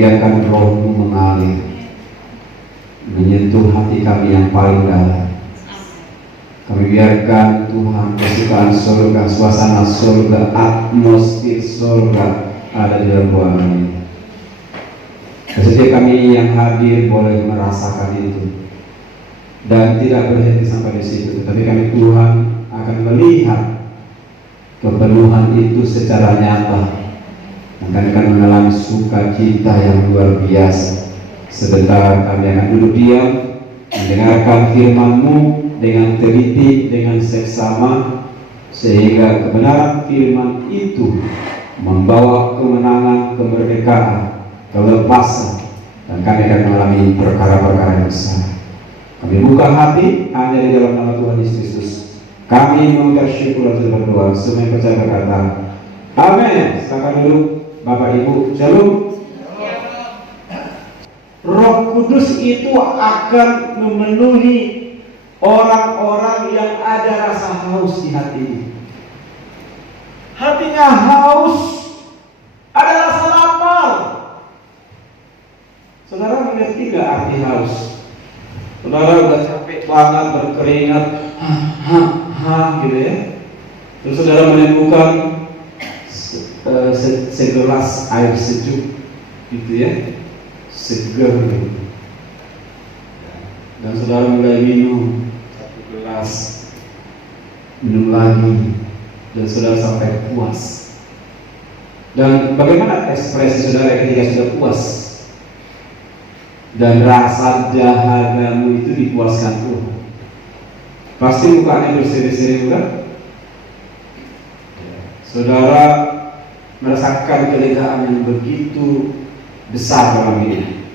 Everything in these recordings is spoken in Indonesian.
biarkan Roh-Mu mengalir, menyentuh hati kami yang paling dalam. Kami biarkan Tuhan kesukaan surga, suasana surga, atmosfer surga ada di dalam ruangan ini. Setiap kami yang hadir boleh merasakan itu, dan tidak berhenti sampai di situ. Tapi kami Tuhan akan melihat kepenuhan itu secara nyata. Kami akan mengalami sukacita yang luar biasa. Sebentar kami akan duduk diam, mendengarkan firman-Mu dengan teliti, dengan seksama, sehingga kebenaran firman itu membawa kemenangan, kemerdekaan, kelepasan, dan kami akan mengalami perkara-perkara yang besar. Kami buka hati hanya di dalam nama Tuhan Yesus Kristus. Kami mengucap syukur dan berdoa. Semua yang percaya berkata, amin. Silakan duduk, Bapak Ibu. Shalom. Roh Kudus itu akan memenuhi orang-orang yang ada rasa haus di hatinya. Hatinya haus, ada rasa lapar. Saudara mengerti nggak arti haus? Saudara udah capek banget, berkeringat, gitu ya. Terus saudara menemukan segelas air sejuk, gitu ya, segar gitu. Dan saudara mulai minum satu gelas, minum lagi, dan saudara sampai puas. Dan bagaimana ekspresi saudara ketika sudah puas? Dan rasa dahagamu itu dipuaskan Tuhan. Pasti mukanya berseri-seri bukan? Saudara merasakan kelegaan yang begitu besar dalam ini.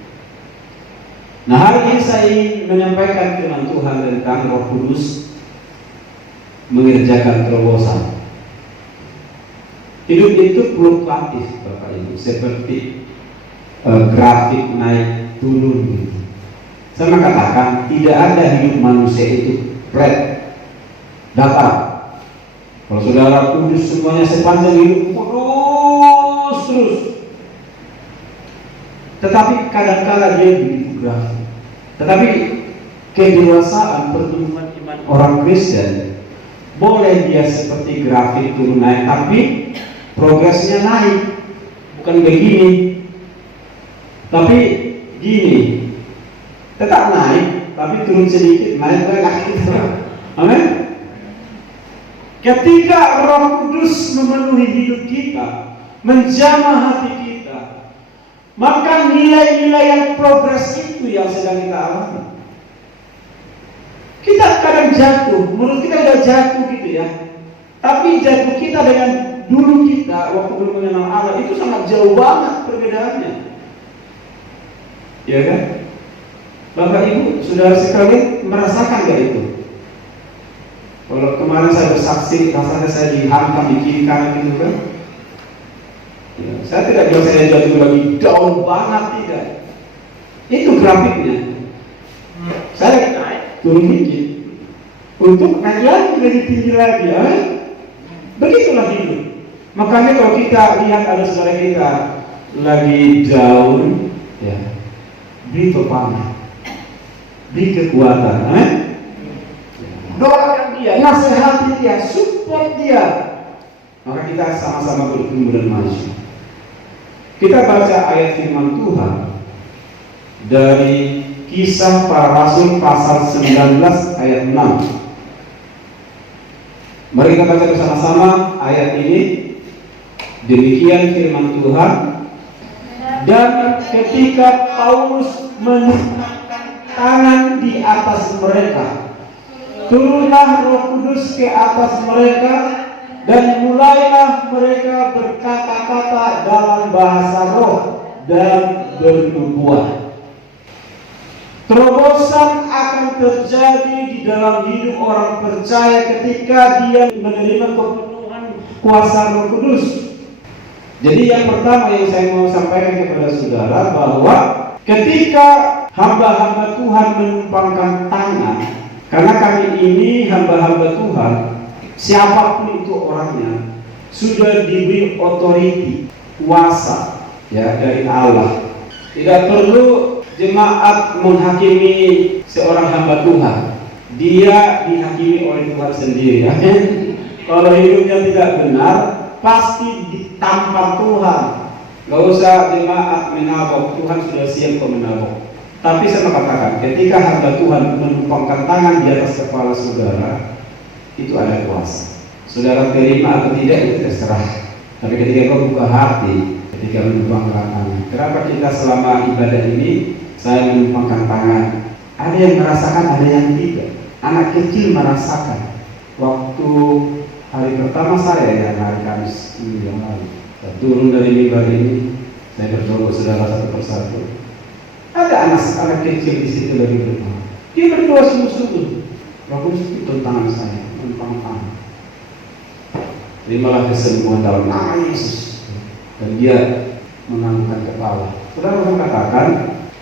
Nah, hari ini saya ingin menyampaikan firman Tuhan tentang Roh Kudus mengerjakan terobosan. Hidup itu fluktuatif, Bapak Ibu, seperti grafik naik turun gitu. Saya mengatakan tidak ada hidup manusia itu flat, datar. Kalau saudara kudus semuanya sepanjang hidup terus. Tetapi kadang-kala dia begitu grafik. Tetapi kedewasaan pertumbuhan iman orang Kristen boleh dia seperti grafik turun naik, tapi progresnya naik, bukan begini, tapi gini, tetap naik, tapi turun sedikit, naik lagi. Amin. Ketika Roh Kudus memenuhi hidup kita, menjamah hati kita, maka nilai-nilai yang progres itu yang sedang kita alami. Kita kadang jatuh, menurut kita udah jatuh gitu ya. Tapi jatuh kita dengan dulu kita waktu belum mengenal Allah itu sangat jauh banget perbedaannya. Ya kan? Bapak Ibu, saudara sekalian merasakan gak itu? Kalau kemarin saya bersaksi, rasanya saya dihantam di kiri kanan gitu kan? Ya, saya tidak bilang saya jatuh lagi down banget, tidak. Itu grafiknya. Saya naik, turun dikit, untuk naik lagi lebih tinggi lagi, ya. Begitulah hidup. Makanya kalau kita lihat ada saudara kita lagi down, ya, beri pepanah, beri kekuatan, doakan dia, nasihati dia, support dia, maka kita sama-sama bertumbuh dan maju. Kita baca ayat firman Tuhan dari Kisah Para Rasul pasal 19 ayat 6. Mari kita baca bersama-sama ayat ini. Demikian firman Tuhan. Dan ketika Paulus menempatkan tangan di atas mereka, turunlah Roh Kudus ke atas mereka, dan mulailah mereka berkata-kata dalam bahasa roh dan bernubuat. Terobosan akan terjadi di dalam hidup orang percaya ketika dia menerima kepenuhan kuasa Roh Kudus. Jadi yang pertama yang saya mau sampaikan kepada saudara bahwa ketika hamba-hamba Tuhan menumpangkan tangan, karena kami ini hamba-hamba Tuhan, siapapun itu orangnya sudah diberi otoriti, kuasa ya dari Allah Tidak perlu jemaat menghakimi seorang hamba Tuhan. Dia dihakimi oleh Tuhan sendiri. Amin. Kalau hidupnya tidak benar, pasti ditampar Tuhan. Gak usah jemaat menabok, Tuhan sudah siap kok menabok. Tapi saya katakan, ketika hamba Tuhan menumpangkan tangan di atas kepala saudara, itu ada kuasa. Saudara terima atau tidak itu terserah. Tapi ketika kau buka hati, ketika menumpangkan tangan, kenapa kita selama ibadah ini saya menumpangkan tangan? Ada yang merasakan, ada yang tidak. Anak kecil merasakan. Waktu hari pertama saya yang hari Kamis ini yang lalu, saya turun dari mimbar ini, saya berdoa saudara satu persatu. Ada anak kecil di situ lagi berdoa. Dia berdoa sungguh-sungguh. Roh Kudus itu tangan saya, menumpang tangan. Terimalah kesembuhan dalam nama Yesus. Dan dia mengangkat kepala. Saudara mengatakan,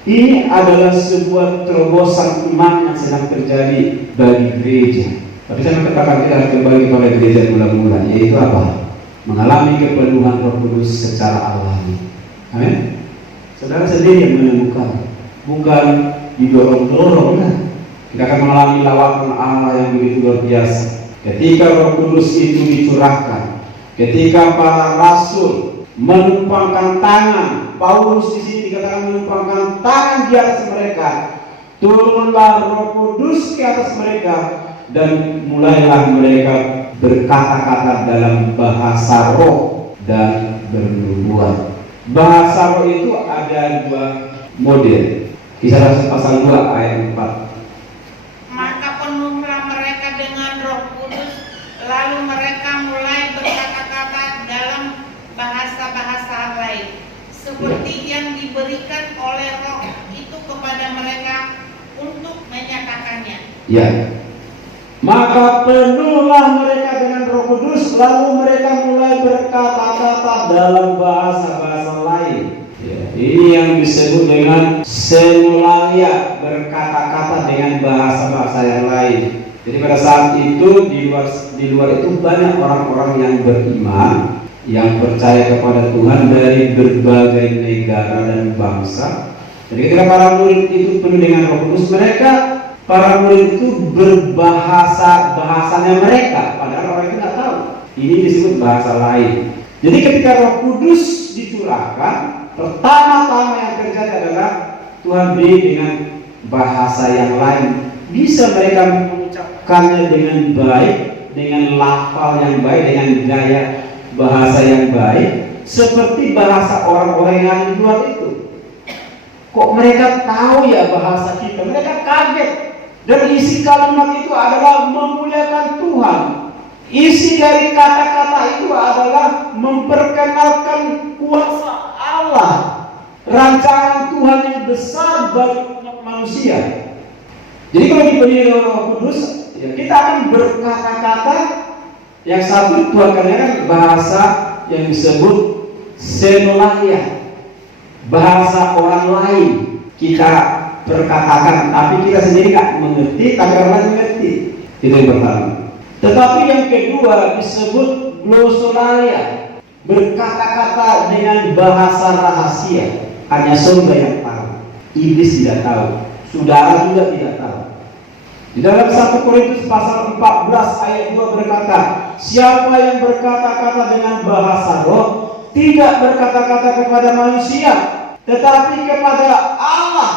ini adalah sebuah terobosan iman yang sedang terjadi bagi gereja. Tapi saya mengatakan kita harus kembali pada gereja mula-mula, yaitu apa? Mengalami kepenuhan Roh Kudus secara alami. Amin. Saudara sendiri yang menemukan, bukan didorong-dorong. Kita akan mengalami lawatan Allah yang begitu luar biasa. Ketika Roh Kudus itu dicurahkan, ketika para rasul menumpangkan tangan, Paulus di sini dikatakan menumpangkan tangan di atas mereka, turunlah Roh Kudus ke atas mereka dan mulailah mereka berkata-kata dalam bahasa roh dan bernubuat. Bahasa roh itu ada dua model. Kisah Rasul pasal 2 ayat 4. Maka penuhlah mereka dengan Roh Kudus, lalu mereka mulai berkata-kata dalam bahasa-bahasa lain, seperti yang diberikan oleh Roh itu kepada mereka untuk menyatakannya. Ya. Maka penuhlah mereka dengan Roh Kudus, lalu mereka mulai berkata-kata dalam bahasa-bahasa lain. Ya, ini yang disebut dengan semulalia, berkata-kata dengan bahasa-bahasa yang lain. Jadi pada saat itu di luar itu banyak orang-orang yang beriman, yang percaya kepada Tuhan dari berbagai negara dan bangsa. Jadi ketika para murid itu penuh dengan Roh Kudus, para murid itu bahasanya mereka, padahal orang itu tidak tahu. Ini disebut bahasa lain. Jadi ketika Roh Kudus dicurahkan, pertama-tama yang terjadi adalah Tuhan beri dengan bahasa yang lain. Bisa mereka mengucapkannya dengan baik, dengan lafal yang baik, dengan gaya bahasa yang baik, seperti bahasa orang-orang yang di luar itu. Kok mereka tahu ya bahasa kita? Mereka kaget. Dan isi kalimat itu adalah memuliakan Tuhan. Isi dari kata-kata itu adalah memperkenalkan kuasa Allah, rancangan Tuhan yang besar bagi umat manusia. Jadi kalau dipenuhi Roh Kudus, ya kita akan berkata-kata. Yang satu Tuhan katakan bahasa yang disebut semulalia, bahasa orang lain kita berkatakan, tapi kita sendiri nggak mengerti, tapi orang lain mengerti. Itu yang pertama. Tetapi yang kedua disebut glosolalia, berkata-kata dengan bahasa rahasia. Hanya surga yang tahu, iblis tidak tahu, saudara juga tidak tahu. Di dalam 1 Korintus pasal 14 ayat 2 berkata, siapa yang berkata-kata dengan bahasa roh tidak berkata-kata kepada manusia, tetapi kepada Allah.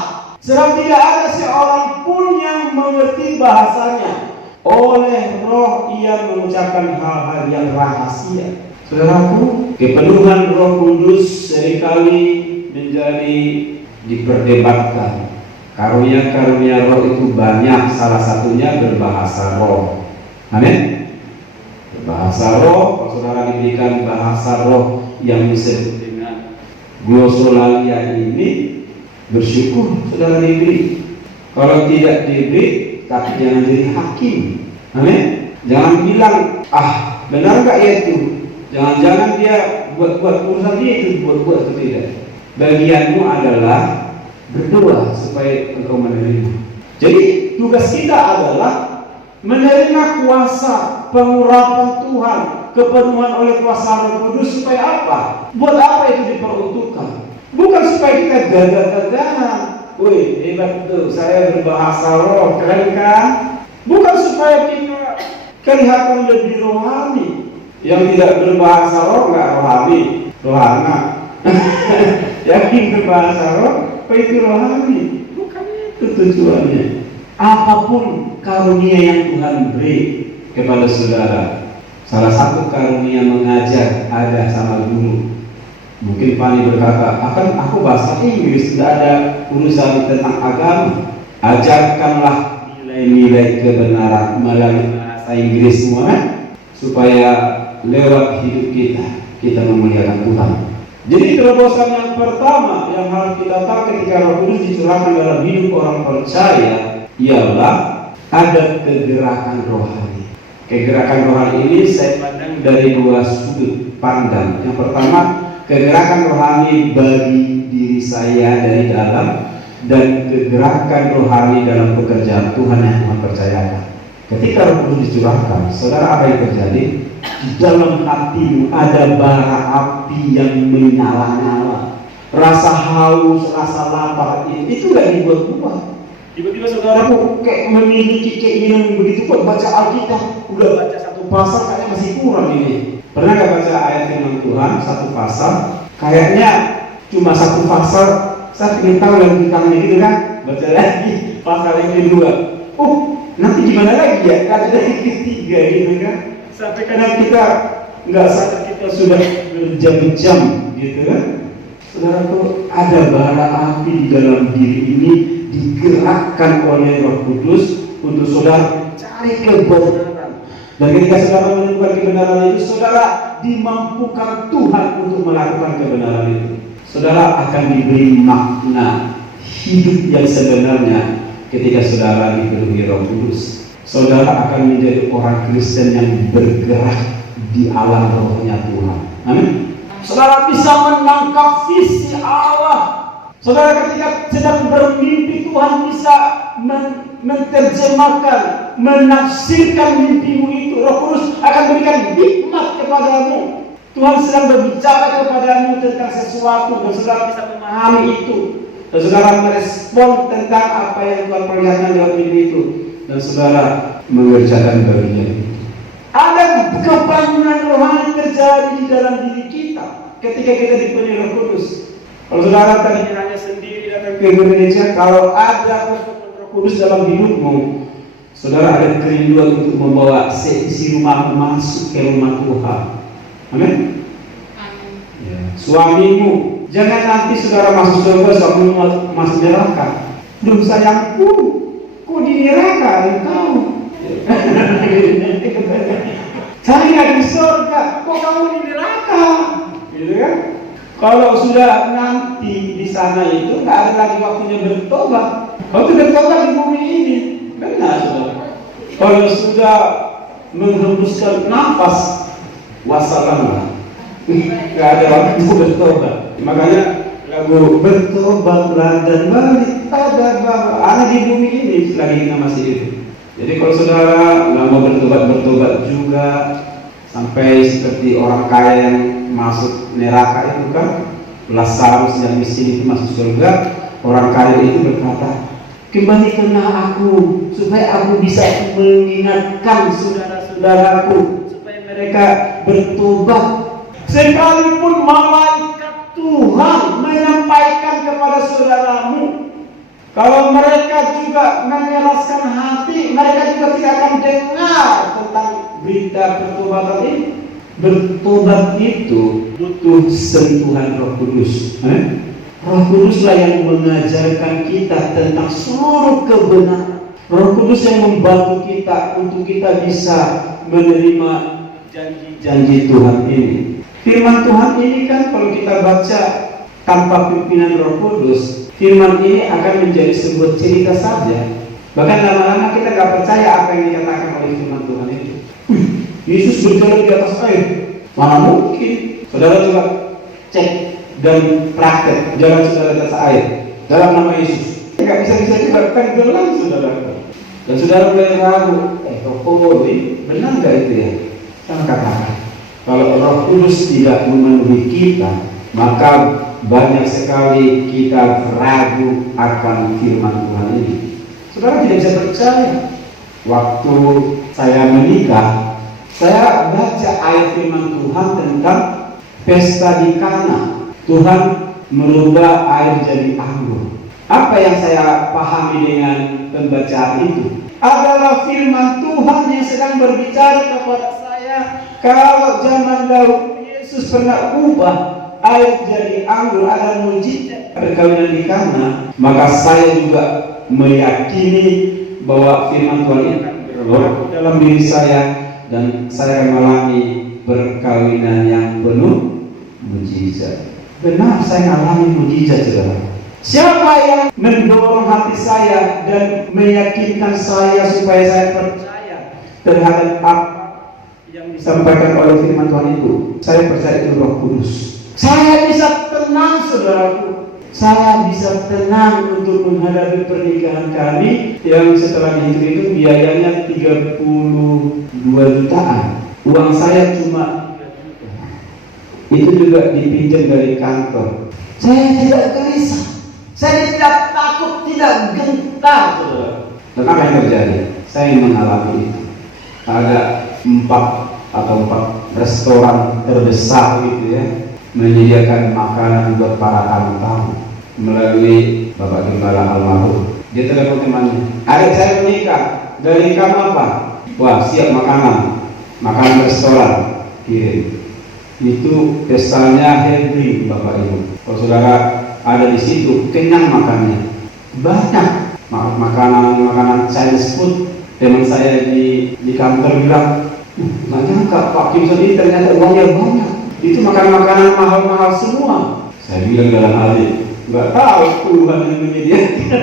Sebab tidak ada seorang pun yang mengerti bahasanya. Oleh roh ia mengucapkan hal-hal yang rahasia. Saudaraku, kepenuhan Roh Kudus seringkali menjadi diperdebatkan. Karunia-karunia roh itu banyak, salah satunya berbahasa roh. Amin. Berbahasa roh, saudara diberikan bahasa roh yang disebut dengan glosolalia ini, bersyukur saudara diberi. Kalau tidak diberi, tapi jangan jadi hakim. Amin. Jangan bilang, benar nggak ya itu? Jangan-jangan dia buat urusan dia itu buat itu tidak. Bagianmu adalah berdoa supaya engkau menerima. Jadi tugas kita adalah menerima kuasa pengurapan Tuhan, kepenuhan oleh kuasa Roh Kudus supaya apa? Buat apa itu diperuntukkan? Bukan supaya kita gagah-gagahan. Wih, hebat tuh, saya berbahasa roh, keren kan? Bukan supaya kita kelihatan lebih rohani. Yang tidak berbahasa roh nggak rohani, rohana. Yang berbahasa roh, apa itu rohani? Bukan itu tujuannya. Apapun karunia yang Tuhan beri kepada saudara, salah satu karunia mengajar ada sama guru. Mungkin Pani berkata, akan aku bahasa Inggris, tidak ada urusan tentang agama. Ajarkanlah nilai-nilai kebenaran melalui bahasa Inggris semua, supaya lewat hidup kita memuliakan Tuhan. Jadi terobosan yang pertama yang harus kita tahu ketika Roh Kudus dicurahkan dalam hidup orang percaya ialah ada kegerakan rohani. Kegerakan rohani ini saya pandang dari dua sudut pandang. Yang pertama, kegerakan rohani bagi diri saya dari dalam, dan kegerakan rohani dalam pekerjaan Tuhan yang Tuhan percayakan. Ketika Roh Kudus dicurahkan, saudara, apa yang terjadi? Di dalam hatimu ada bara api yang menyala-nyala. Rasa haus, rasa lapar itu gak dibuat-buat. Tiba-tiba saudaraku kayak memiliki keinginan begitu kuat baca Alkitab. Udah baca satu pasal kayaknya masih kurang ini. Pernah gak baca ayat firman Tuhan satu pasal? Kayaknya cuma satu pasal, saya ingin tahu lanjutannya gitu kan? Baca lagi pasal yang kedua. Nanti gimana lagi ya? Ada yang ketiga gitu kan? Sampai kadang kita nggak sadar kita sudah berjam-jam gitu kan? Saudaraku, ada bara api di dalam diri ini digerakkan oleh Roh Kudus untuk saudara mencari kebenaran. Dan ketika saudara menemukan kebenaran itu, saudara dimampukan Tuhan untuk melakukan kebenaran itu. Saudara akan diberi makna hidup yang sebenarnya ketika saudara dipenuhi Roh Kudus. Saudara akan menjadi orang Kristen yang bergerak di alam rohnya Tuhan. Amin. Saudara bisa menangkap visi Allah. Saudara ketika sedang bermimpi, Tuhan bisa menerjemahkan, menafsirkan mimpimu itu. Roh Kudus akan berikan hikmat kepadamu. Tuhan sedang berbicara kepadamu tentang sesuatu, dan saudara bisa memahami itu. Dan saudara merespon tentang apa yang Tuhan perlihatkan dalam mimpi itu. Dan saudara mengerjakan bagian itu. Ada kebangunan rohani terjadi di dalam diri kita ketika kita dipenuhi Roh Kudus. Kalau saudara tadi hanya sendiri datang ke gereja, kalau ada Roh Kudus dalam hidupmu, saudara ada kerinduan untuk membawa seisi rumahmu masuk ke rumah Tuhan. Amin. Ya. Suamimu, jangan nanti saudara masuk surga, suamimu masuk neraka. Belum sayangku, kok di neraka engkau? Saya di surga, kok kamu di neraka? Gitu kan? Kalau sudah nanti di sana itu nggak ada lagi waktunya bertobat. Waktu bertobat di bumi ini, benar saudara. Kalau sudah menghembuskan nafas, wassalam, nggak ada waktu bertobat. Makanya lagu bertobatlah dan balik pada Bapa. Anak di bumi ini selagi kita masih hidup. Jadi kalau saudara nggak mau bertobat juga, sampai seperti orang kaya yang masuk neraka itu kan, Lazarus yang miskin itu masuk surga, orang kaya itu berkata, kembalikanlah aku supaya aku bisa mengingatkan saudara-saudaraku supaya mereka bertobat. Sekalipun malaikat Tuhan menyampaikan kepada saudaramu, kalau mereka juga mengeraskan hati, mereka juga tidak akan dengar tentang berita pertobatan ini. Bertobat itu butuh sentuhan Roh Kudus. Roh Kuduslah yang mengajarkan kita tentang seluruh kebenaran. Roh Kudus yang membantu kita untuk kita bisa menerima janji-janji Tuhan ini. Firman Tuhan ini kan kalau kita baca tanpa pimpinan Roh Kudus, firman ini akan menjadi sebuah cerita saja. Bahkan lama-lama kita gak percaya apa yang dikatakan oleh firman Tuhan itu. Yesus berjalan di atas air, mana mungkin? Saudara coba cek dan praktek jalan saudara di atas air dalam nama Yesus. Gak bisa juga tenggelam saudara. Dan saudara mulai ragu, benar gak itu ya? Saya katakan, kalau Roh Kudus tidak memenuhi kita, maka banyak sekali kita ragu akan firman Tuhan ini. Saudara tidak bisa percaya. Waktu saya menikah, saya baca ayat firman Tuhan tentang pesta di Kana. Tuhan merubah air jadi anggur. Apa yang saya pahami dengan pembacaan itu adalah firman Tuhan yang sedang berbicara kepada saya. Kalau zaman dahulu Yesus pernah ubah air jadi anggur, ada mujizat perkawinan di Kana, maka saya juga meyakini bahwa firman Tuhan ini akan berlaku dalam diri saya dan saya mengalami perkawinan yang penuh mujizat. Benar, saya mengalami mujizat, saudara. Siapa yang mendorong hati saya dan meyakinkan saya supaya saya percaya terhadap apa yang disampaikan oleh firman Tuhan itu? Saya percaya itu Roh Kudus. Saya bisa tenang, saudaraku. Saya bisa tenang untuk menghadapi pernikahan kami yang setelah dihitung itu biayanya 32 jutaan. Uang saya cuma 3 juta. Itu juga dipinjam dari kantor. Saya tidak gelisah. Saya tidak takut, tidak gentar, saudara. Dan apa yang terjadi? Saya mengalami itu. Ada 4 restoran terbesar gitu ya, menyediakan makanan buat para tamu-tamu melalui Bapak Gembala almarhum. Dia telepon temannya, adik saya menikah, dari kamu apa? Wah, siap makanan restoran, kirim. Itu pestanya Henry, Bapak Ibu. Kalau saudara ada di situ, kenyang makannya. Banyak makanan Chinese food. Teman saya di kantor bilang, nggak nyangka Pak Kim ini ternyata uangnya banyak. Itu makanan mahal-mahal semua. Saya bilang dalam hati, nggak tahu Tuhan yang menyediakan.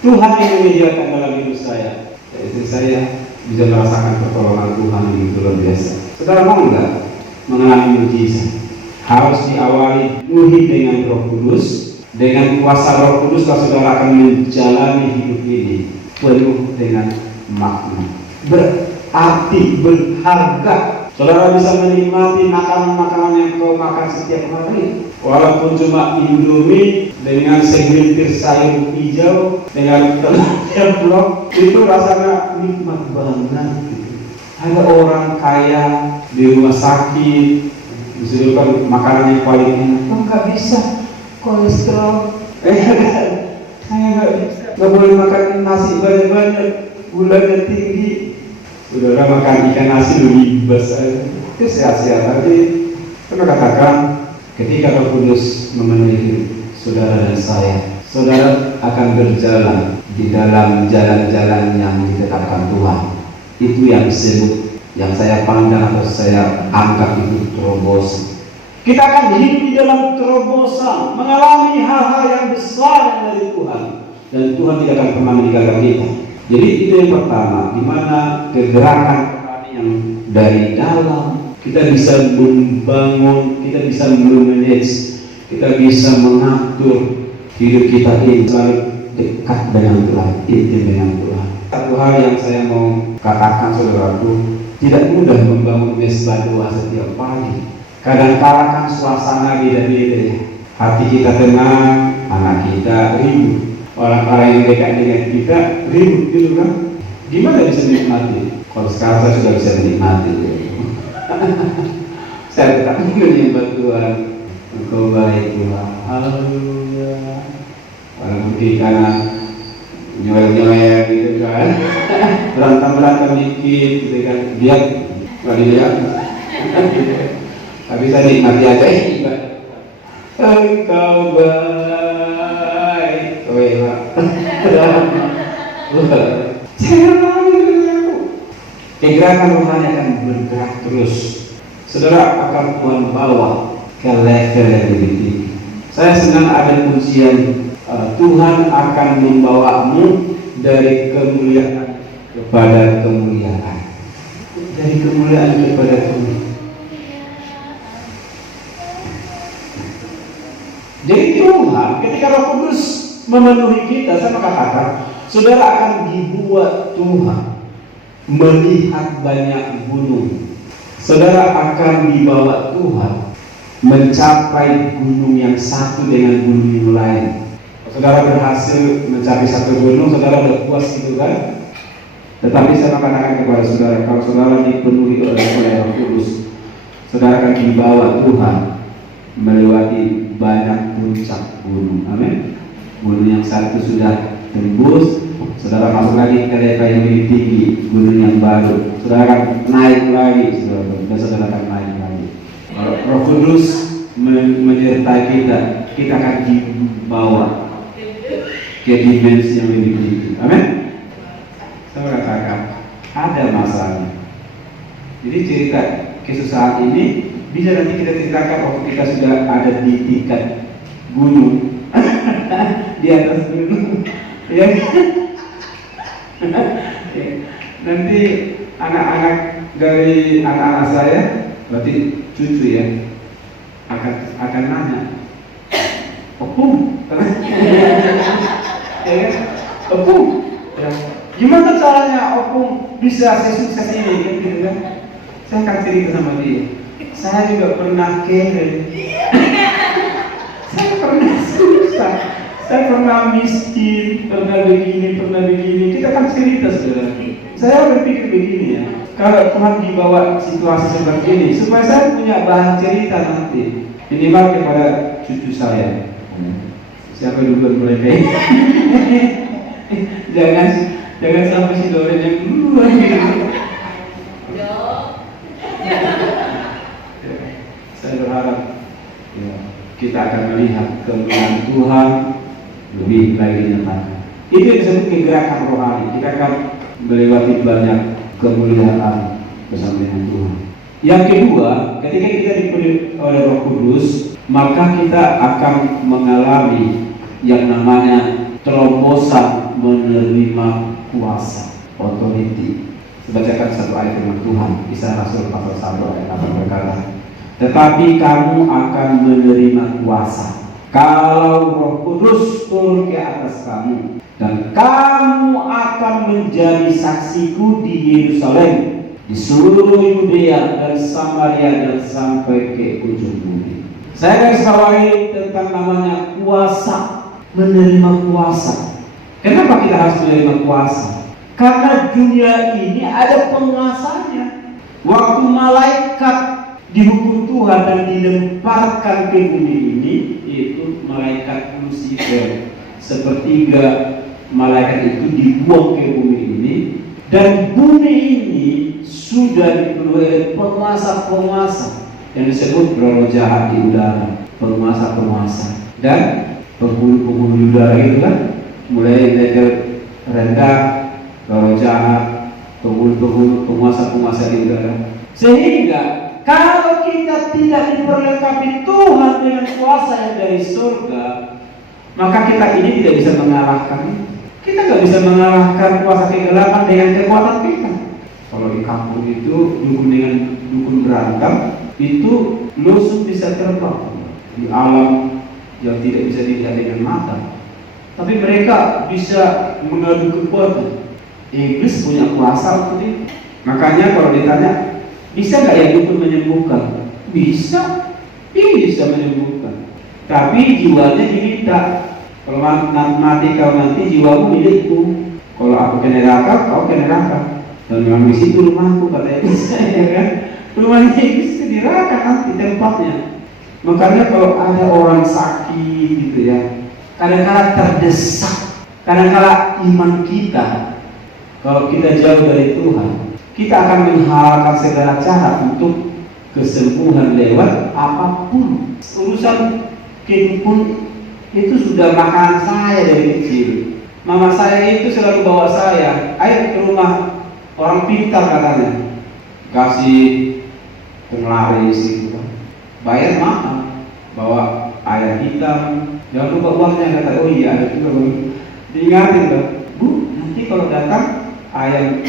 Tuhan yang menyediakan dalam hidup saya. Jadi saya bisa merasakan pertolongan Tuhan yang luar biasa. Saudara mau nggak mengalami mujizat? Harus diawali penuhi dengan Roh Kudus. Dengan kuasa Roh Kudus, saudara akan menjalani hidup ini penuh dengan makna, berarti, berharga. Saudara bisa menikmati makanan-makanan yang kau makan setiap hari, walaupun cuma Indomie dengan segelintir sayur hijau dengan telur ceplok, itu rasanya nikmat banget. Ada orang kaya di rumah sakit disebutkan makanan yang paling enak, kok nggak bisa, kolesterol, saya nggak bisa, nggak boleh makan nasi banyak-banyak, gulanya tinggi. Saudara makan ikan nasi lebih besar, itu sehat-sehat. Tapi saya katakan, ketika Roh Kudus memenuhi saudara dan saya, saudara akan berjalan di dalam jalan-jalan yang ditetapkan Tuhan. Itu yang disebut, yang saya pandang atau saya anggap itu terobosan. Kita akan hidup di dalam terobosan, mengalami hal-hal yang besar dari Tuhan, dan Tuhan tidak akan pernah meninggalkan kita. Jadi itu yang pertama, di mana kegerakan rohani yang dari dalam kita bisa membangun, kita bisa memanage, kita bisa mengatur hidup kita ini selalu dekat dengan Tuhan, intim dengan Tuhan. Satu hal yang saya mau katakan, saudaraku, tidak mudah membangun mesbah doa setiap pagi. Kadang-kadang kan suasana beda-beda. Hati kita tenang, anak kita ribut, orang-orang yang dekat dengan kita ribut, gitu kan? Gimana bisa menikmati? Kalau sekarang saya sudah bisa menikmati. Saya tetap menyembah Tuhan. Engkau baik Tuhan. Haleluya. Walaupun di kanan nyoel-nyoel gitu kan, berantem dikit gitu kan, biar nggak dilihat. Tapi saya nikmati aja. Engkau baik, kegerakan rohani akan bergerak terus. Saudara akan Tuhan bawa ke level yang lebih tinggi. Saya senang ada pujian, Tuhan akan membawamu dari kemuliaan kepada kemuliaan, dari kemuliaan kepada kemuliaan. Jadi Tuhan ketika Roh Kudus memenuhi kita, saya katakan, saudara akan dibuat Tuhan melihat banyak gunung. Saudara akan dibawa Tuhan mencapai gunung yang satu dengan gunung yang lain. Saudara berhasil mencapai satu gunung, saudara udah puas gitu kan? Tetapi saya katakan kepada saudara, kalau saudara dipenuhi oleh Roh Kudus, saudara akan dibawa Tuhan melewati banyak puncak gunung. Amin. Gunung yang satu sudah tembus, saudara masuk lagi ke level yang lebih tinggi, gunung yang baru. Saudara akan naik lagi, saudara, dan saudara akan naik lagi. Roh Kudus menyertai kita, kita akan dibawa ke dimensi yang lebih tinggi. Amin. Saya katakan ada masalah. Jadi cerita kesusahan ini bisa nanti kita ceritakan waktu kita sudah ada di tingkat gunung, di atas gunung, ya. Nanti anak-anak dari anak-anak saya, berarti cucu ya, akan nanya, opung, ya kan? Opung, ya. Gimana caranya opung bisa sukses ini, gitu kan? Saya akan cerita sama dia. Saya juga pernah kere, saya pernah susah, saya pernah miskin, pernah begini. Kita kan cerita saudara. Saya berpikir begini ya, kalau Tuhan dibawa situasi seperti ini, supaya saya punya bahan cerita nanti, minimal kepada cucu saya. Siapa duluan mulai kayak? Jangan sampai si Doren yang duluan gitu. Saya berharap ya, kita akan melihat kemuliaan Tuhan lebih lagi nyata. Itu yang disebut kegerakan rohani. Kita akan melewati banyak kemuliaan bersama dengan Tuhan. Yang kedua, ketika kita dipenuhi oleh Roh Kudus, maka kita akan mengalami yang namanya terobosan menerima kuasa, otoriti. Bacakan satu ayat firman Tuhan, Kisah Rasul pasal 1 ayat 8 berkata, tetapi kamu akan menerima kuasa kalau Roh Kudus turun ke atas kamu, dan kamu akan menjadi saksiku di Yerusalem, di seluruh Yudea dan Samaria dan sampai ke ujung bumi. Saya garis bawahi tentang namanya kuasa, menerima kuasa. Kenapa kita harus menerima kuasa? Karena dunia ini ada penguasanya. Waktu malaikat dihukum Tuhan dan dilemparkan ke bumi ini, yaitu malaikat Lucifer, sepertiga malaikat itu dibuang ke bumi ini, dan bumi ini sudah dipenuhi oleh penguasa-penguasa yang disebut roh jahat di udara, penguasa-penguasa dan penghulu-penghulu udara itu kan, mulai level rendah, roh jahat, penghulu-penghulu, penguasa-penguasa di udara. Sehingga kalau kita tidak diperlengkapi Tuhan dengan kuasa yang dari surga, maka kita ini tidak bisa mengalahkan. Kita nggak bisa mengalahkan kuasa kegelapan dengan kekuatan kita. Kalau di kampung itu dukun dengan dukun berantem, itu lusuh bisa terbang di alam yang tidak bisa dilihat dengan mata. Tapi mereka bisa mengadu kekuatan. Iblis punya kuasa untuk itu. Makanya kalau ditanya, bisa nggak yang dukun menyembuhkan? Bisa menyembuhkan. Tapi jiwanya diminta. Kalau mati kau nanti, jiwamu milikku. Kalau aku ke neraka, kau ke neraka. Dan memang di situ rumahku, kata Iblis, ya kan? Rumahnya Iblis itu di neraka nanti tempatnya. Makanya kalau ada orang sakit gitu ya, kadang-kadang terdesak, kadang-kadang iman kita, kalau kita jauh dari Tuhan, kita akan menghalalkan segala cara untuk kesembuhan lewat apapun. Urusan kedukun itu sudah makanan saya dari kecil. Mama saya itu selalu bawa saya, ayo ke rumah orang pintar katanya, kasih penglaris gitu, bayar mahal, bawa air hitam, jangan lupa uangnya, kata, oh iya ada juga, diingatin loh, Bu, nanti kalau datang ayam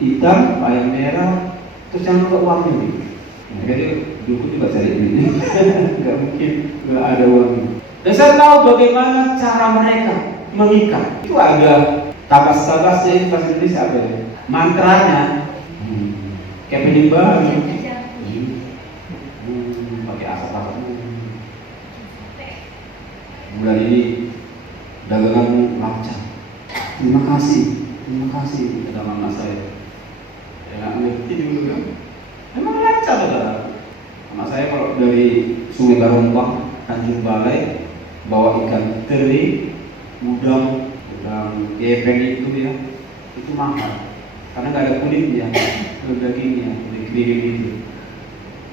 hitam, ayam merah, terus jangan lupa uangnya gitu. Nah, jadi dukun juga cari duit, nggak mungkin nggak ada uangnya. Dan saya tahu bagaimana cara mereka mengikat. Itu ada tabas-tabasnya, itu bahasa Indonesia apa ya? Mantranya, kayak penyembah, pakai asap-asap. bulan ini daganganmu lancar. Terima kasih kata mama saya. Saya nggak ngerti dulu kan. Emang lancar saudara. Mama saya kalau dari Sungai Garompang, Tanjung Balai, bawa ikan teri, udang gepeng itu ya, itu mahal. Karena nggak ada kulitnya, dagingnya, daging itu.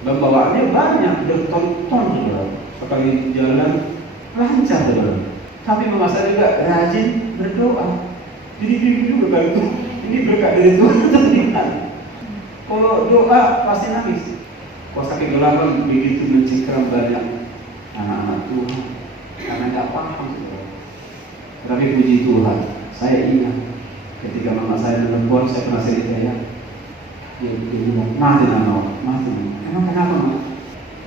Dan bawaannya banyak, berton-ton saudara. Sekali jalan lancar saudara. Tapi mama saya juga rajin berdoa. Jadi juga kan itu, ini berkat dari Tuhan. Kalau doa pasti nangis. Kuasa kegelapan begitu mencengkeram banyak anak-anak Tuhan karena nggak paham. Tapi puji Tuhan, saya ingat ketika mama saya menelpon, saya pernah cerita ya. Dia bilang, mati. Emang kenapa?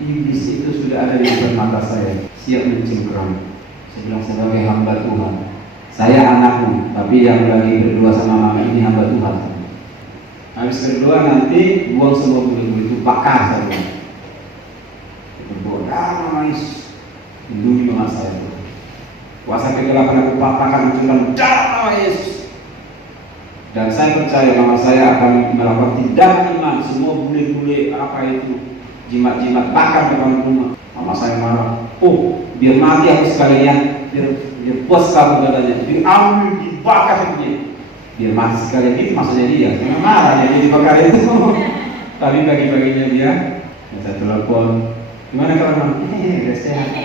Iblis itu sudah ada di depan mata saya, siap mencengkeram. Saya bilang sebagai hamba Tuhan, saya anakmu, tapi yang lagi berdua sama mama ini hamba Tuhan. Habis berdua nanti buang semua bulu-bulu itu, bakar saya. Berdoa, Mama Yesus, lindungi mama saya. Kuasa kegelapan aku patahkan dengan darah Mama Yesus. Dan saya percaya mama saya akan melakukan tindakan iman. Semua bule-bule apa itu, jimat-jimat bakar depan rumah. Mama saya marah. Oh, biar mati aku sekalian, biar puas kamu katanya. Diambil, dibakar itu. Biar mati sekalian itu maksudnya dia. Karena marah dia dibakar itu. Tapi bagi-baginya dia, saya telepon. Gimana kalau udah sehat?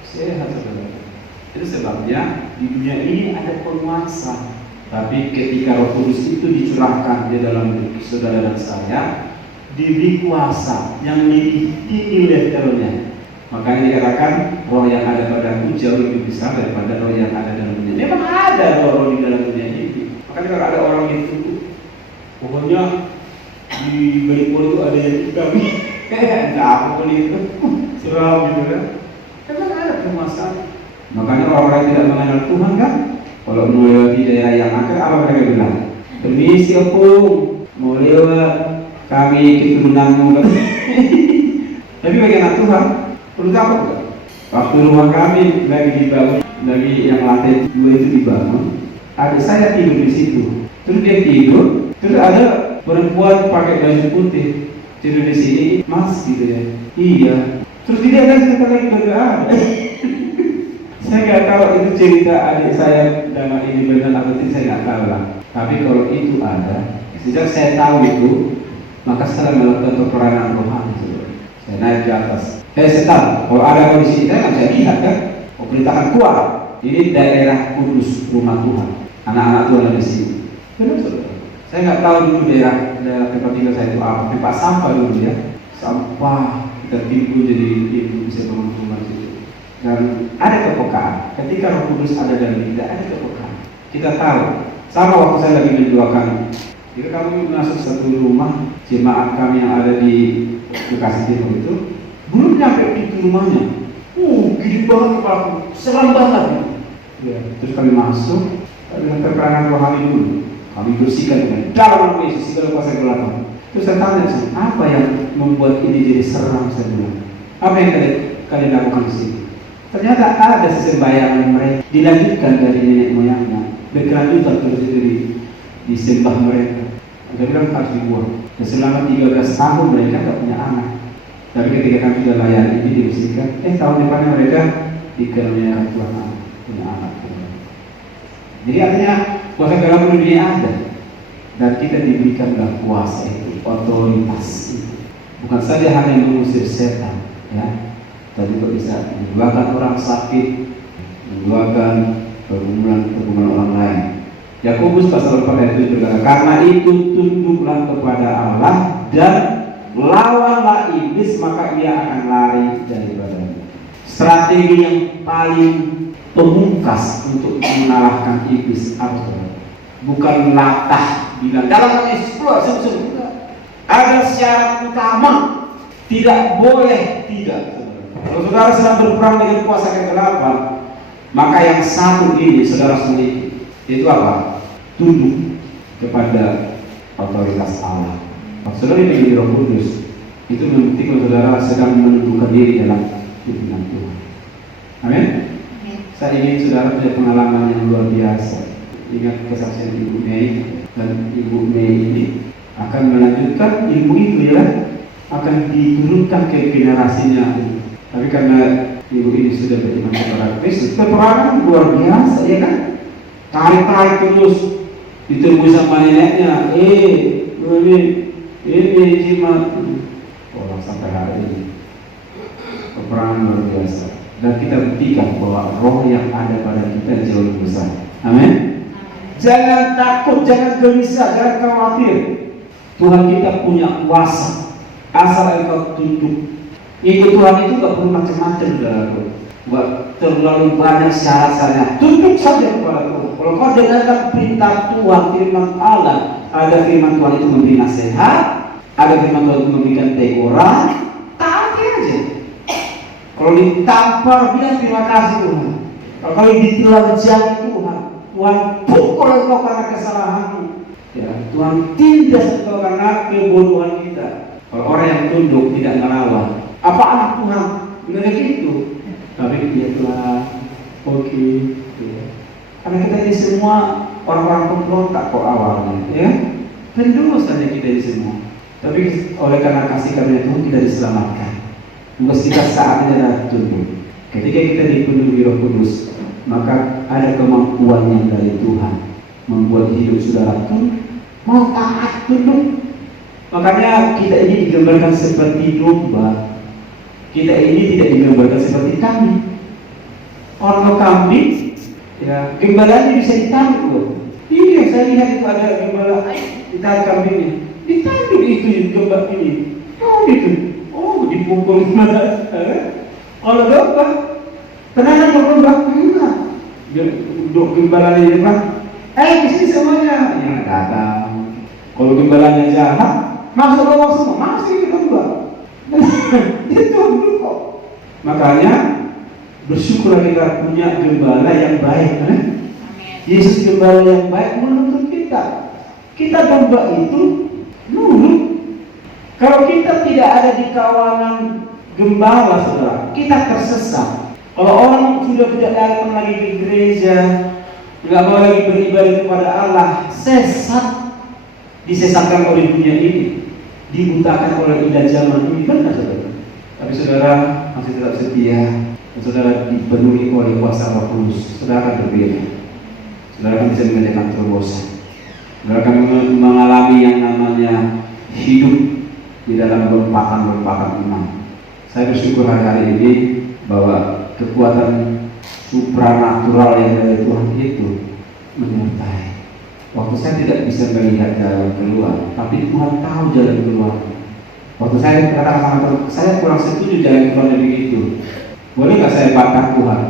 Sehat saudara. Itu sebabnya di dunia ini ada penguasa. Tapi ketika Roh Kudus itu dicurahkan di dalam diri saudara dan saya, diberi kuasa yang lebih tinggi levelnya. Makanya dikatakan roh yang ada padaku jauh lebih besar daripada roh yang ada dalam dunia. Memang ada roh di dalam dunia ini. Makanya kalau ada orang itu, pokoknya di balik pohon itu ada yang hitam. Enggak apa pun itu, seram gitu kan. Memang ada penguasaan. Makanya orang-orang yang tidak mengenal Tuhan kan, kalau melewati daerah yang akan apa mereka bilang? Permisi opung, mau lewat kami keturunanmu. Tapi bagi anak Tuhan, perlu apa enggak? Waktu rumah kami lagi dibangun, lagi yang lantai 2 itu dibangun, adik saya tidur di situ. Terus dia tidur, terus ada perempuan pakai baju putih tidur di sini, Mas gitu ya. Iya. Terus dia kan cerita lagi berdoa. Saya nggak tahu itu cerita adik saya dengan ini benar atau tidak, saya nggak tahu lah. Tapi kalau itu ada, sejak saya tahu itu, maka saya melakukan peperangan rohani. Saya naik ke atas. Setan, kalau ada kondisi saya nggak bisa lihat kan? Perintahkan keluar. Ini daerah kudus rumah Tuhan. Anak-anak Tuhan di sini. Benar saudara. Saya nggak tahu dulu daerah tempat tinggal saya itu apa. Tempat sampah dulu ya. Sampah kita timbul jadi ibu bisa bangun rumah itu. Dan ada kepekaan. Ketika Roh Kudus ada dalam kita, ada kepekaan. Kita tahu. Sama waktu saya lagi mendoakan. Jika kami masuk satu rumah jemaat kami yang ada di Bekasi Timur itu, belum nyampe pintu rumahnya. Gede banget kepalaku, seram banget. Ya, terus kami masuk dengan keterangan rohani dulu. Kami bersihkan dengan dalam nama Yesus segala kuasa kegelapan. Terus saya tanya, apa yang membuat ini jadi seram? Saya bilang, apa yang kalian lakukan di sini? Ternyata ada sesembahyang mereka dilanjutkan dari nenek moyangnya, berkelanjutan terus itu disembah mereka. Saya bilang harus dibuang. Dan selama 13 tahun mereka tidak punya anak. Tapi ketika kami sudah layani ini dibersihkan, tahun depannya mereka dikaruniakan Tuhan punya anak. Jadi artinya kuasa dalam dunia ada, dan kita diberikanlah kuasa itu, otoritas itu. Bukan saja hanya mengusir setan, ya, tapi juga bisa mengeluarkan orang sakit, mengeluarkan pergumulan orang lain. Yakobus pasal 4 ayat 7 berkata, karena itu tunduklah kepada Allah dan lawanlah iblis, maka ia akan lari daripadanya. Strategi yang paling pemungkas untuk mengalahkan iblis apa? Bukan latah bilang dalam Yesus keluar sebelum. Ada syarat utama, tidak boleh tidak. Kalau saudara sedang berperang dengan kuasa kegelapan, maka yang satu ini saudara miliki, itu apa? Tunduk kepada otoritas Allah. Saudara ini Roh Kudus, itu membuktikan saudara sedang menundukkan diri dalam pimpinan Tuhan. Amin. Amin. Saya ingin saudara punya pengalaman yang luar biasa. Ingat kesaksian Ibu Mei, dan Ibu Mei ini akan melanjutkan ilmu itu ya, akan diturunkan ke generasinya. Tapi karena Ibu ini sudah beriman kepada Kristus, peperangan luar biasa ya kan? Tarik-tarik terus, ditunggu sama neneknya, ini jimat. Orang sampai hari ini peperangan luar biasa. Dan kita buktikan bahwa roh yang ada pada kita jauh lebih besar. Amin. Jangan takut, jangan gelisah, jangan khawatir. Tuhan kita punya kuasa. Asal engkau tunduk. Ikut Tuhan itu gak perlu macam-macam, saudaraku. Gak terlalu banyak syarat-syaratnya. Tunduk saja kepada Tuhan. Kalau kau dengarkan perintah Tuhan, firman Allah, ada firman Tuhan itu memberi nasihat, ada firman Tuhan itu memberikan teguran, taati aja. Kalau ditampar, bilang terima kasih Tuhan. Kalau ditelanjangi Tuhan, Tuhan pukul engkau karena kesalahanmu. Ya, Tuhan tindas engkau karena kebodohan kita. Kalau orang yang tunduk tidak melawan, apa anak Tuhan? Benar gitu. Tapi dia Tuhan, oke. Ya. Karena kita ini semua orang-orang pemberontak kok awalnya, ya. Pendulu saja kita ini semua. Tapi oleh karena kasih karunia Tuhan kita diselamatkan. Tugas kita saat ini adalah tunduk. Ketika kita dipenuhi Roh Kudus, maka ada kemampuan yang dari Tuhan membuat hidup saudara tunduk, mau taat tunduk. Makanya kita ini digambarkan seperti domba. Kita ini tidak digambarkan seperti kambing. Orang kambing, ya gembalanya bisa ditanduk loh. Iya, saya lihat itu ada gembala ditarik kambingnya, ditanduk itu gembala ini. Oh gitu, oh dipukul mana? Kalau domba, tenang domba enggak. Duduk gembalanya ini pak, di sini semuanya yang datang. Kalau gembalanya jahat, masuk lubang semua, masih domba. Itu dulu kok. Makanya bersyukurlah kita punya gembala yang baik. Yesus gembala yang baik menuntut kita. Kita domba itu nurut. Kalau kita tidak ada di kawanan gembala, saudara, kita tersesat. Kalau orang sudah tidak datang lagi ke gereja, nggak mau lagi beribadah kepada Allah, sesat, disesatkan oleh dunia ini, dibutakan oleh indah zaman ini, benar saudara. Tapi saudara masih tetap setia, dan saudara dipenuhi oleh kuasa Roh Kudus, saudara akan berbeda. Saudara akan bisa mengerjakan terobosan. Saudara akan mengalami yang namanya hidup di dalam lompatan-lompatan iman. Saya bersyukur hari ini bahwa kekuatan supranatural yang dari Tuhan itu menyertai. Waktu saya tidak bisa melihat jalan keluar, tapi Tuhan tahu jalan keluar. Waktu saya katakan sama Tuhan, saya kurang setuju jalan keluarnya begitu. Boleh nggak saya bantah Tuhan?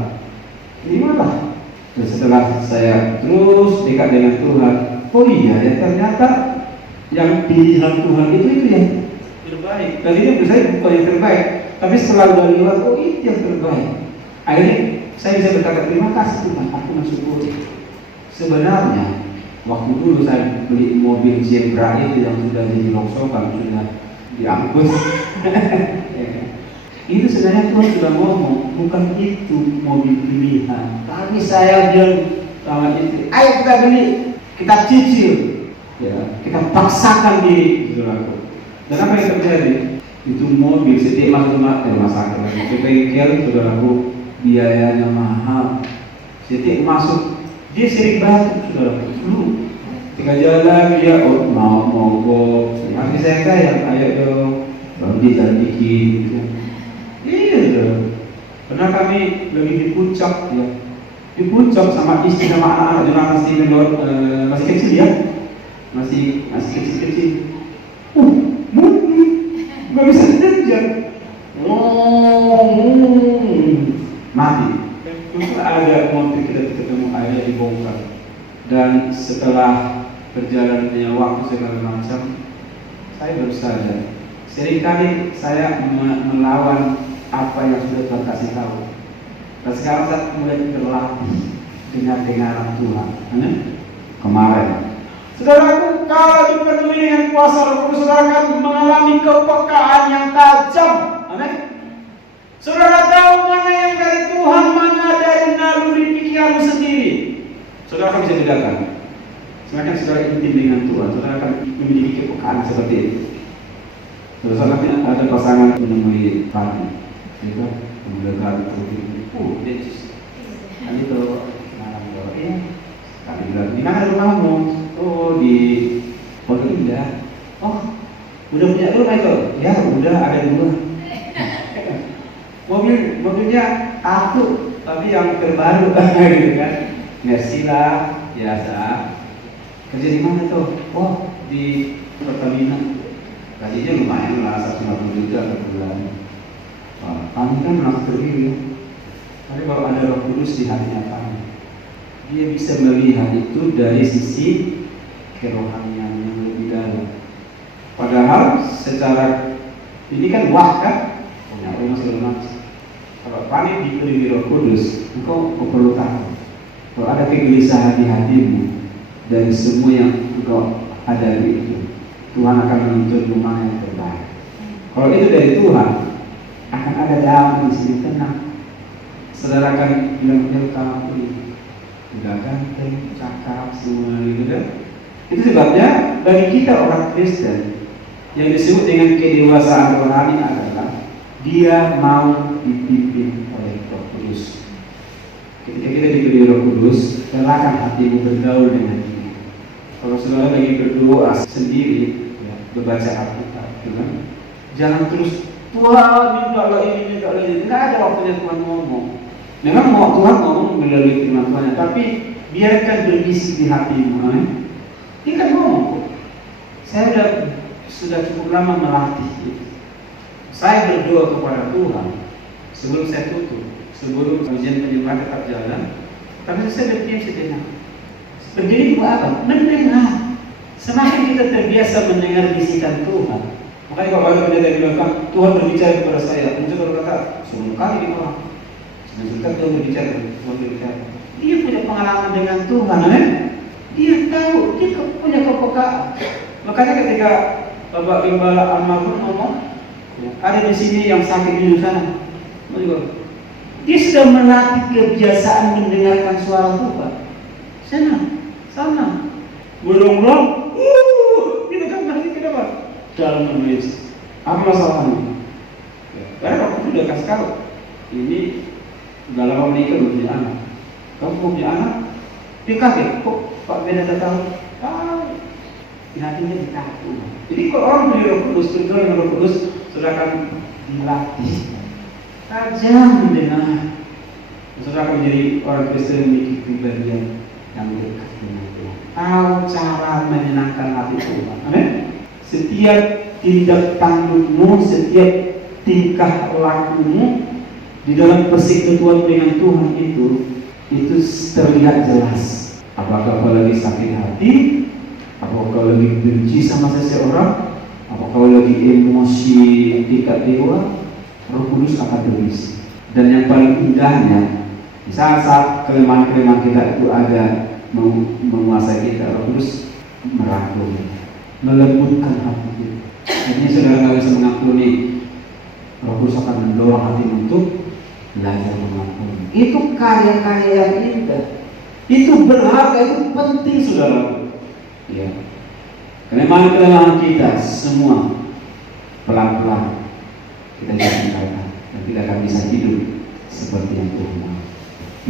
Terimalah. Dan setelah saya terus dekat dengan Tuhan, oh iya ya ternyata yang pilihan Tuhan itu yang terbaik. Tadinya saya bukan yang terbaik, tapi setelah dari luar, oh itu yang terbaik. Akhirnya saya bisa berkata terima kasih Tuhan, aku mensyukuri. Sebenarnya waktu dulu saya beli mobil Zebra itu yang sudah jadi longsokan, sudah diangkut. Itu sebenarnya Tuhan sudah ngomong, bukan itu mobil pilihan. Tapi saya bilang sama istri, ayo kita beli, kita cicil, ya, kita paksakan diri, saudaraku. Dan apa yang terjadi? Itu mobil setiap masuk rumah sakit, ke bengkel, saudaraku, biayanya mahal. Setiap masuk, dia sering batu, saudaraku. Dulu, tinggal jalan dia, oh mau mogok, nanti saya kaya, ayo dong, berhenti dan dikit, gitu. Iya, karena kami lagi di puncak, ya, di puncak sama istri sama anak-anak, juga masih kecil ya, masih kecil-kecil. Mobil, nggak bisa jalan. Mati. Terus ada mobil kita ketemu airnya dibongkar. Dan setelah berjalannya waktu segala macam, saya baru sadar. Seringkali saya melawan apa yang sudah Tuhan kasih tahu. Dan sekarang saya mulai terlatih dengar-dengaran Tuhan. Kemarin, saudaraku, kalau dipenuhi dengan kuasa Roh Kudus, saudara akan mengalami kepekaan yang tajam. Amin. Saudara tahu mana yang dari Tuhan, membedakan. Semakin saudara intim dengan Tuhan, saudara akan memiliki kepekaan seperti itu. Saudara ada pasangan menemui pagi, juga mendekat decis. Kali itu malam doa, kali bilang, di mana rumahmu? Oh, di Pondok Indah. Oh, udah punya rumah itu? Ya, udah ada 2. Mobilnya aku, tapi yang terbaru, gitu kan? Merci lah, biasa. Kerja di mana tuh? Oh, di Pertamina. Gajinya lumayan lah, 150 juta per bulan. Kami kan merasa terdiri. Tapi kalau ada Roh Kudus di hatinya kami, dia bisa melihat itu dari sisi kerohanian yang lebih dalam. Padahal secara ini kan wah kan, punya rumah segala macam. Kalau kami diberi Roh Kudus, engkau perlu tahu kalau ada kegelisahan di hatimu dari semua yang engkau hadapi itu, Tuhan akan menuntut rumah yang terbaik. Kalau itu dari Tuhan, akan ada damai di sini, tenang. Saudara akan bilang kamu udah ganteng, cakap, semua gitu kan. Itu sebabnya bagi kita orang Kristen yang disebut dengan kedewasaan rohani adalah dia mau dipimpin oleh Roh Kudus. Ketika kita diberi Roh Kudus, relakan hatimu bergaul dengan dia. Kalau saudara lagi berdoa sendiri, ya, membaca Alkitab, kan? Jangan terus Tuhan minta ini, minta ini. Tidak ada waktunya Tuhan ngomong. Memang mau Tuhan ngomong melalui firman Tuhan, tapi biarkan berbisik di hatimu. Dia kan ngomong. Saya sudah cukup lama melatih itu. Saya berdoa kepada Tuhan sebelum saya tutup, sebelum ujian penyembahan tetap jalan. Karena saya berdiam sejenak. Berdiam itu apa? Mendengar. Semakin kita terbiasa mendengar bisikan Tuhan. Makanya kalau ada pendeta yang bilang, Tuhan berbicara kepada saya, mungkin kalau kata, sebelum kali di orang. Sebentar Tuhan berbicara, Tuhan berbicara. Dia punya pengalaman dengan Tuhan, dia tahu, dia punya kepekaan. Makanya ketika Bapak Gembala almarhum ngomong, ada di sini yang sakit di sana, dia sudah melatih kebiasaan mendengarkan suara Tuhan. Sana, berong-rong, kita kan nanti kenapa? Dalam menulis, apa masalahnya? Karena waktu itu udah kasih tahu, ini udah lama menikah belum punya anak. Kamu mau punya anak? Dia kaget, kok Pak Beda tahu? Tahu. Hatinya ditahu. Jadi kalau orang beli Roh Kudus, berdoa dengan Roh Kudus, sudah akan dilatih. Tajam mendengar. Sudah akan menjadi orang Kristen memiliki kepribadian yang dekat dengan Tuhan. Tahu cara menyenangkan hati Tuhan. Amin. Setiap tindak tandukmu, setiap tingkah lakumu di dalam persekutuan dengan Tuhan itu terlihat jelas. Apakah kau lagi sakit hati? Apakah kau lagi benci sama seseorang? Apakah kau lagi emosi tingkat dewa? Roh Kudus akan berisi. Dan yang paling indahnya, di saat kelemahan-kelemahan kita itu ada menguasai kita, Roh Kudus merangkul, melembutkan hati kita. Akhirnya saudara nggak bisa mengampuni, Roh Kudus akan mendorong hati untuk belajar mengampuni. Itu karya-karya yang indah. Itu berharga, itu penting saudara. Ya. Kelemahan-kelemahan kita semua pelan-pelan kita jadikan dan tidak akan bisa hidup seperti yang Tuhan mau.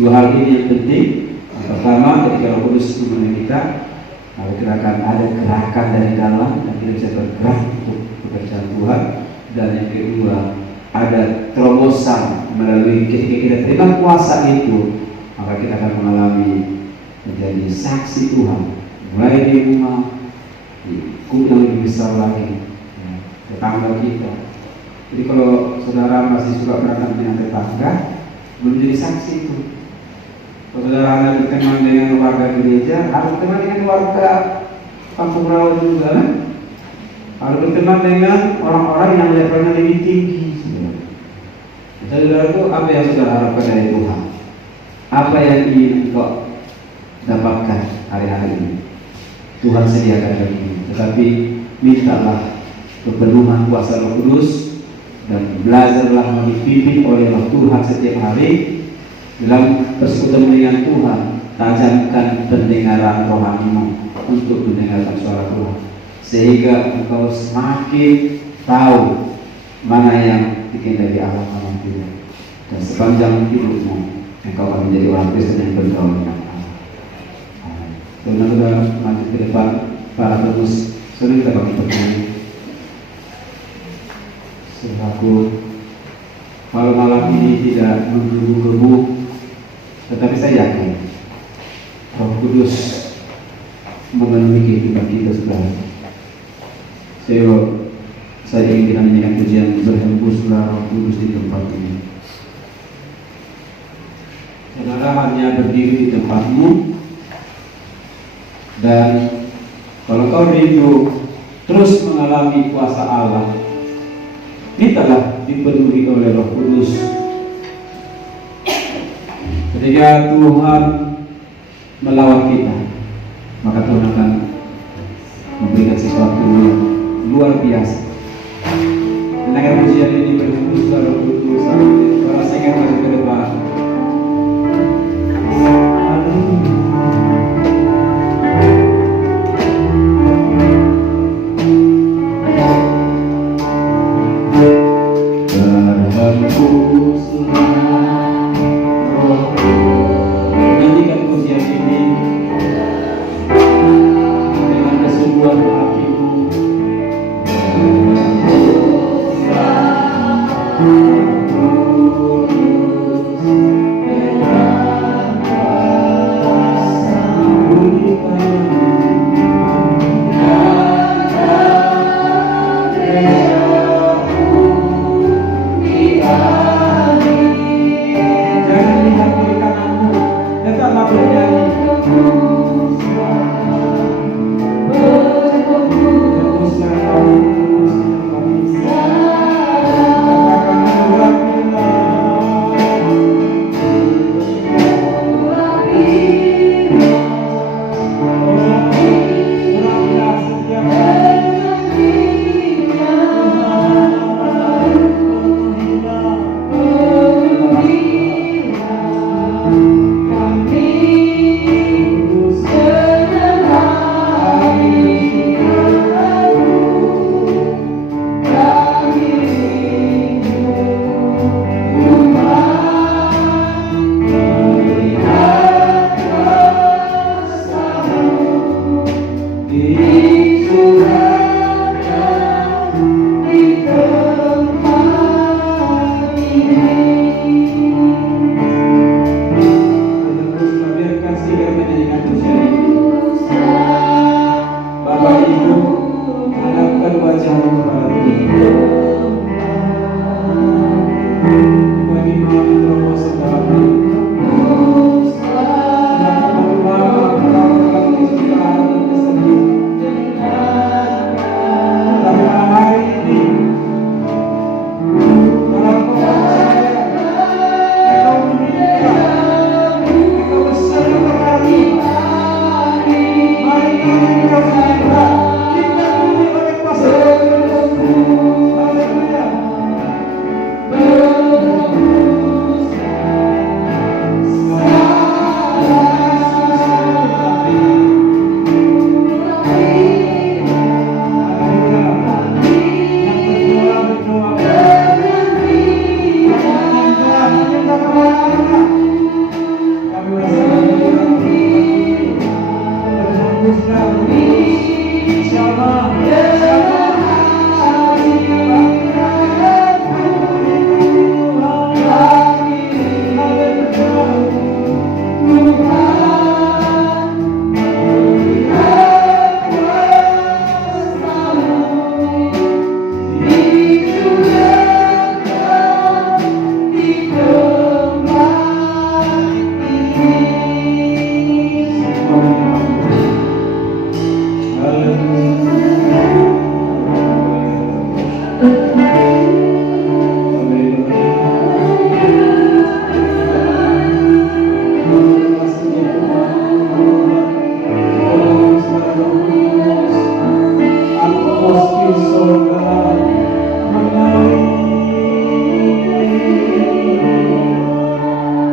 2 hal ini yang penting. Yang pertama, ketika Roh Kudus memenuhi kita, maka kita akan ada gerakan dari dalam dan kita bisa bergerak untuk pekerjaan Tuhan. Dan yang kedua, ada terobosan melalui ketika kita terima kuasa itu, maka kita akan mengalami menjadi saksi Tuhan, mulai di rumah, di kubu yang lebih besar lagi, ya, tetangga kita. Jadi kalau saudara masih suka berantem dengan tetangga, belum jadi saksi itu. Kalau saudara ada berteman dengan warga gereja, harus berteman dengan warga kampung rawa juga, kan? Harus berteman dengan orang-orang yang levelnya lebih tinggi. Saudara itu apa yang saudara harapkan dari Tuhan? Apa yang ingin engkau dapatkan hari-hari ini? Tuhan sediakan bagi, tetapi mintalah kepenuhan kuasa Roh Kudus dan belajarlah dipimpin oleh Roh Tuhan setiap hari dalam persekutuan dengan Tuhan. tajamkan pendengaran rohanimu untuk mendengarkan suara Tuhan, sehingga engkau semakin tahu mana yang dikehendaki Allah dalam hidupmu, dan sepanjang hidupmu engkau akan menjadi orang Kristen yang bergaul dengan Allah. Tuhan sudah maju ke depan, para terus sering kita bagi bernyanyi. Selaku malam ini tidak menggebu-gebu, tetapi saya yakin Roh Kudus memenuhi kehidupan kita sekarang. Saya ingin kita menyanyikan pujian berhembuslah Roh Kudus di tempat ini. Saudara hanya berdiri di tempatmu, dan kalau kau rindu terus mengalami kuasa Allah, mintalah dipenuhi oleh Roh Kudus. Ketika Tuhan melawat kita, maka Tuhan akan memberikan sesuatu yang luar biasa. Dengarkan pujian ini berhembuslah Roh Kudus. Para singer maju ke depan. Nyanyikan pujian ini dengan kesungguhan hatimu.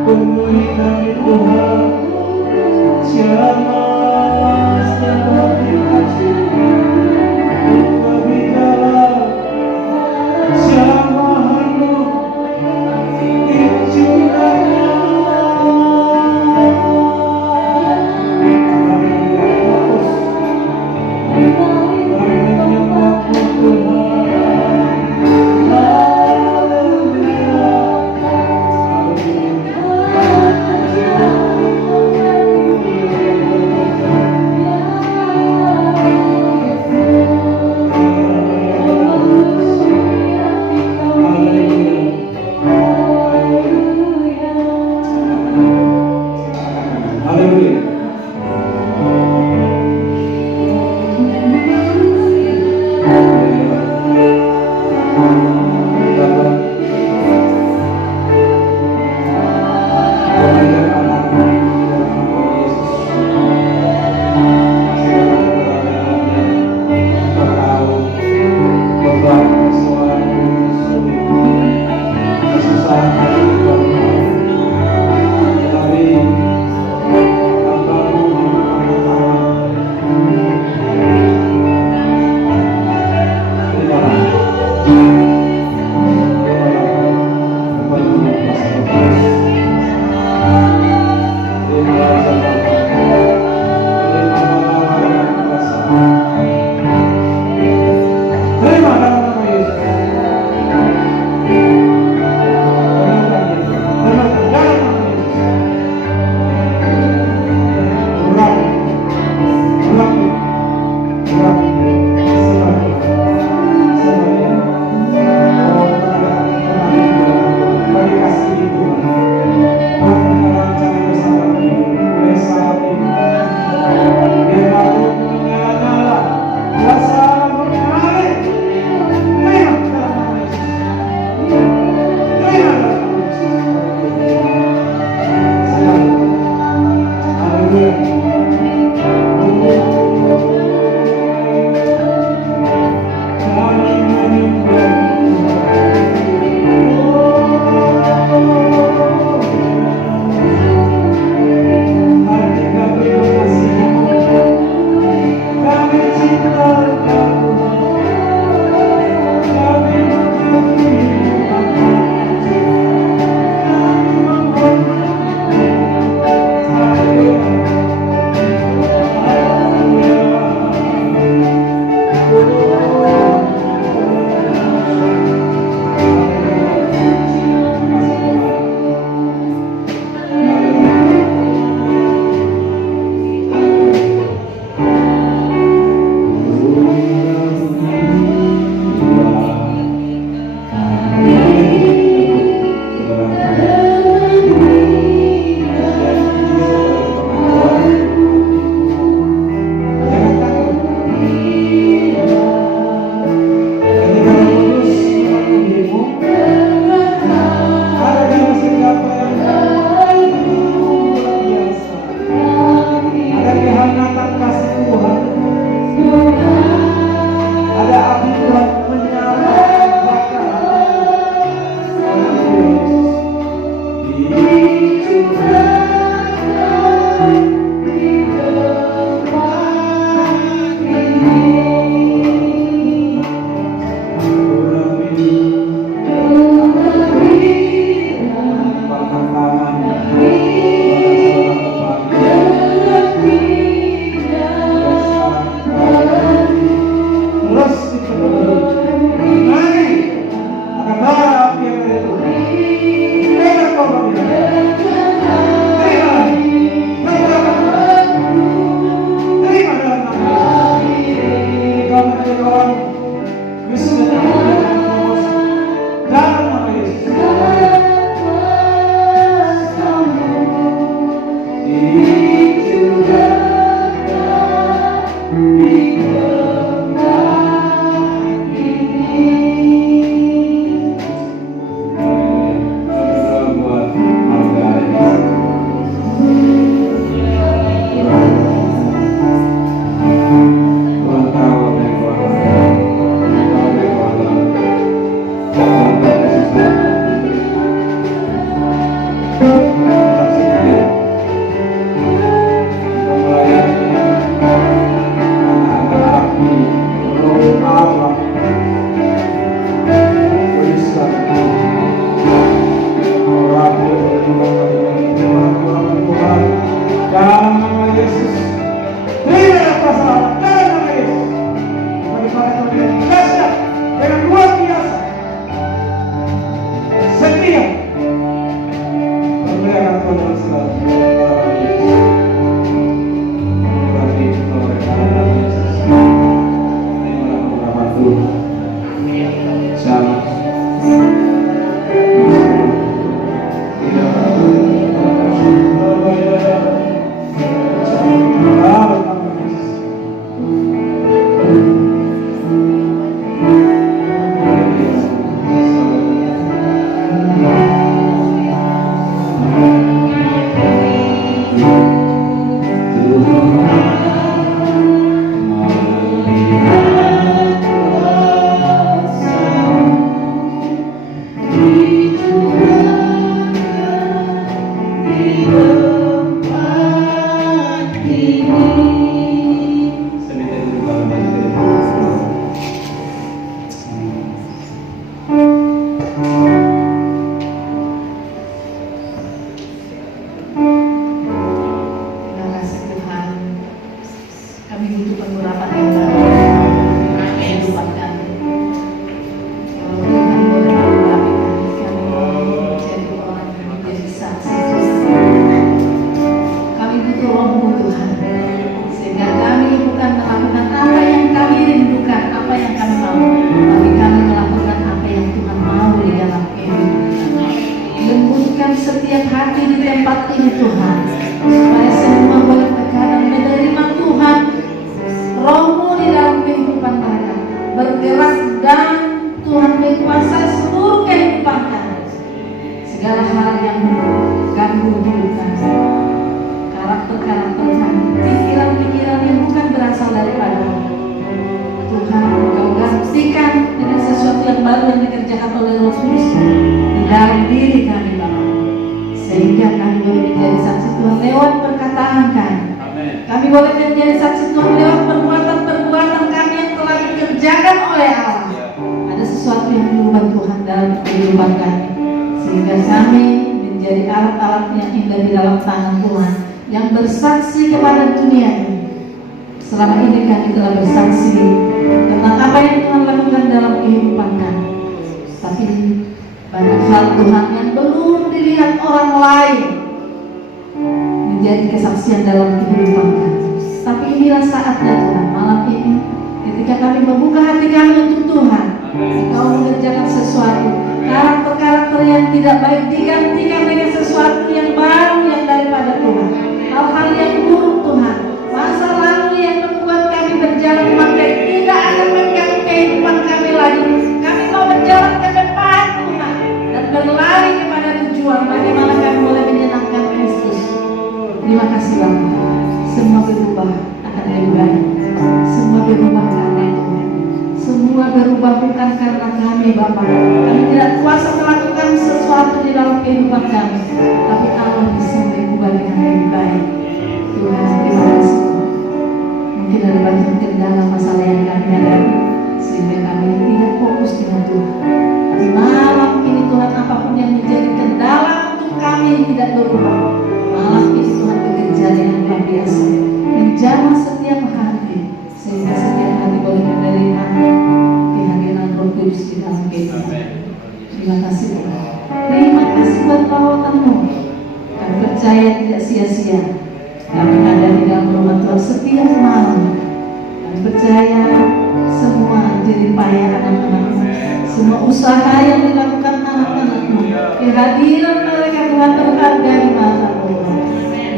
Penuhi kami Tuhan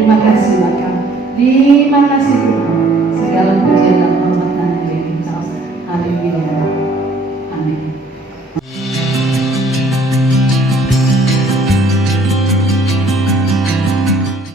Terima kasih Tuhan. Terima kasih Tuhan. segala pujian dan hormat dan diri hari ini. Amin.